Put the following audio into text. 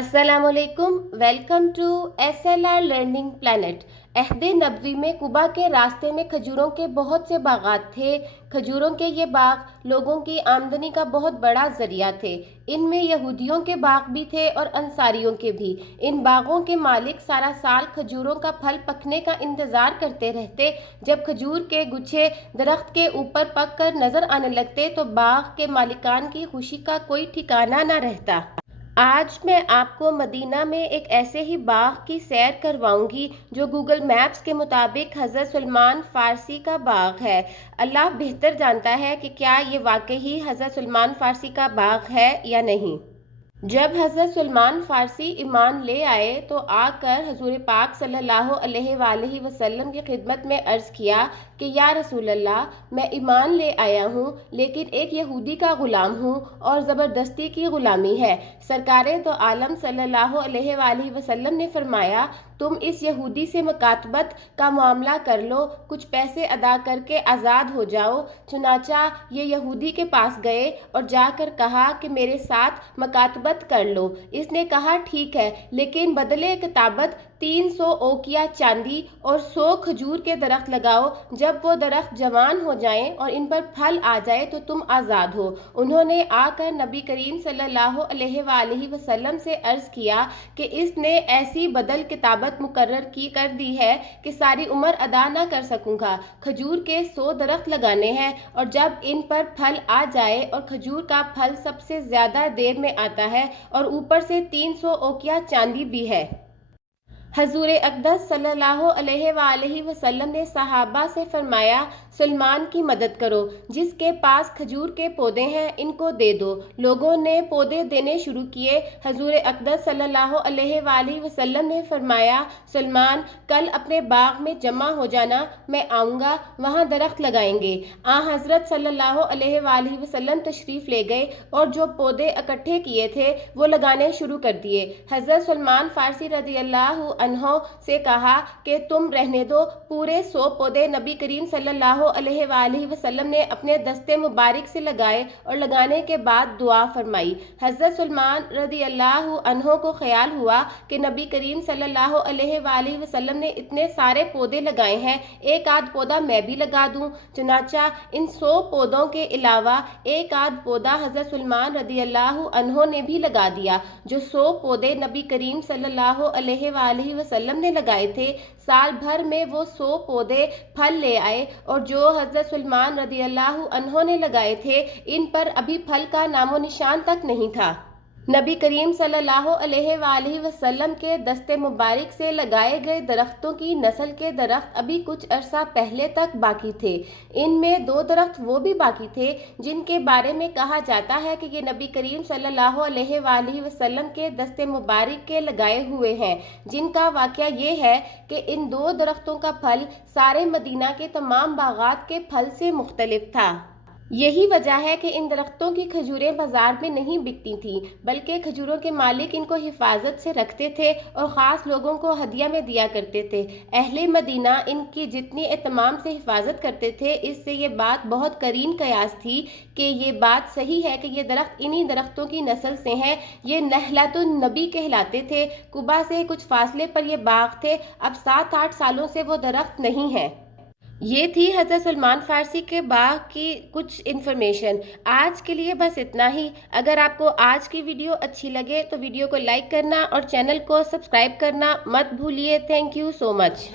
अस्सलाम वालेकुम, welcome to SLR learning planet. अहद नबवी में कुबा के रास्ते में खजूरों के बहुत से बागात थे। खजूरों के ये बाग लोगों की आमदनी का बहुत बड़ा जरिया थे। इनमें यहूदियों के बाग भी थे और अंसारियों के भी। इन बागों के मालिक सारा साल खजूरों का फल पकने का इंतज़ार करते रहते। जब खजूर के गुच्छे दरख्त के ऊपर पक कर नज़र आने लगते तो बाग के मालिकान की खुशी का कोई ठिकाना न रहता। आज मैं आपको मदीना में एक ऐसे ही बाग की सैर करवाऊंगी जो गूगल मैप्स के मुताबिक हज़रत सलमान फ़ारसी का बाग है। अल्लाह बेहतर जानता है कि क्या ये वाकई ही हज़रत सलमान फ़ारसी का बाग है या नहीं। जब हज़रत सलमान फ़ारसी ईमान ले आए तो आकर हुज़ूर पाक सल्लल्लाहु अलैहि वसल्लम की खिदमत में अर्ज़ किया कि या रसूल अल्लाह, मैं ईमान ले आया हूँ लेकिन एक यहूदी का ग़ुलाम हूँ और ज़बरदस्ती की ग़ुलामी है। सरकारे तो आलम सल्लल्लाहु अलैहि वसल्लम ने फरमाया, तुम इस यहूदी से मुकातबत का मामला कर लो, कुछ पैसे अदा करके आज़ाद हो जाओ। चुनाचा ये यहूदी के पास गए और जाकर कहा कि मेरे साथ मुकातबत कर लो। इसने कहा ठीक है, लेकिन बदले किताबत 300 ओकिया चांदी और 100 खजूर के दरख्त लगाओ। जब वो दरख्त जवान हो जाएं और इन पर फल आ जाए तो तुम आज़ाद हो। उन्होंने आकर नबी करीम सल्लल्लाहु अलैहि वसल्लम से अर्ज़ किया कि इसने ऐसी बदल किताबत मुकर्रर की कर दी है कि सारी उम्र अदा न कर सकूँगा। खजूर के 100 दरख्त लगाने हैं और जब इन पर फल आ जाए, और खजूर का फल सबसे ज़्यादा देर में आता है और ऊपर से 300 ओकिया चांदी भी है। हजूर अक़दस सल्लल्लाहु अलैहि वसल्लम ने सहाबा से फरमाया, सलमान की मदद करो, जिसके पास खजूर के पौधे हैं इनको दे दो। लोगों ने पौधे देने शुरू किए। हजूर अक़दस सल्लल्लाहु अलैहि वसल्लम ने फरमाया, सलमान कल अपने बाग में जमा हो जाना, मैं आऊँगा, वहाँ दरख्त लगाएंगे। हज़रत सल्लल्लाहु अलैहि वसल्लम तशरीफ़ ले गए और जो पौधे इकट्ठे किए थे वो लगाने शुरू कर दिए। हज़रत सलमान फ़ारसी रज़ियल्लाहु अन्हो से कहा कि तुम रहने दो। पूरे 100 पौधे नबी करीम सल्लल्लाहु अलैहि वसल्लम ने अपने दस्ते मुबारक से लगाए और लगाने के बाद दुआ फरमाई। हज़रत सलमान रज़ियल्लाहु अन्हो को ख्याल हुआ कि नबी करीम सल्लल्लाहु अलैहि वसल्लम ने इतने सारे पौधे लगाए हैं, एक आध पौधा मैं भी लगा दूं। चुनाचा इन 100 पौधों के अलावा एक आध पौधा हज़रत सलमान रज़ियल्लाहु अन्हो ने भी लगा दिया। जो 100 पौधे नबी करीम सल्लल्लाहु अलैहि वसल्लम ने लगाए थे, साल भर में वो 100 पौधे फल ले आए, और जो हज़रत सलमान रज़ियल्लाहु अन्हो ने लगाए थे इन पर अभी फल का नामो निशान तक नहीं था। नबी करीम सल्लल्लाहु अलैहि वसल्लम के दस्ते मुबारक से लगाए गए दरख्तों की नस्ल के दरख्त अभी कुछ अरसा पहले तक बाकी थे। इनमें 2 दरख्त वो भी बाकी थे जिनके बारे में कहा जाता है कि ये नबी करीम सल्लल्लाहु अलैहि वसल्लम के दस्ते मुबारक के लगाए हुए हैं, जिनका वाक़या ये है कि इन 2 दरख्तों का फल सारे मदीना के तमाम बागात के फल से मुख्तलिफ था। यही वजह है कि इन दरख्तों की खजूरें बाजार में नहीं बिकती थीं, बल्कि खजूरों के मालिक इनको हिफाजत से रखते थे और ख़ास लोगों को हदिया में दिया करते थे। अहले मदीना इनकी जितनी एहतमाम से हिफाजत करते थे, इससे ये बात बहुत करीन कयास थी कि ये बात सही है कि ये दरख्त इन्हीं दरख्तों की नस्ल से हैं। ये नहलतुन नबी कहलाते थे। कुबा से कुछ फासले पर ये बाग थे। अब 7-8 सालों से वो दरख्त नहीं है। ये थी हज़रत सलमान फ़ारसी के बाग की कुछ इन्फॉर्मेशन। आज के लिए बस इतना ही। अगर आपको आज की वीडियो अच्छी लगे तो वीडियो को लाइक करना और चैनल को सब्सक्राइब करना मत भूलिए। Thank you so much.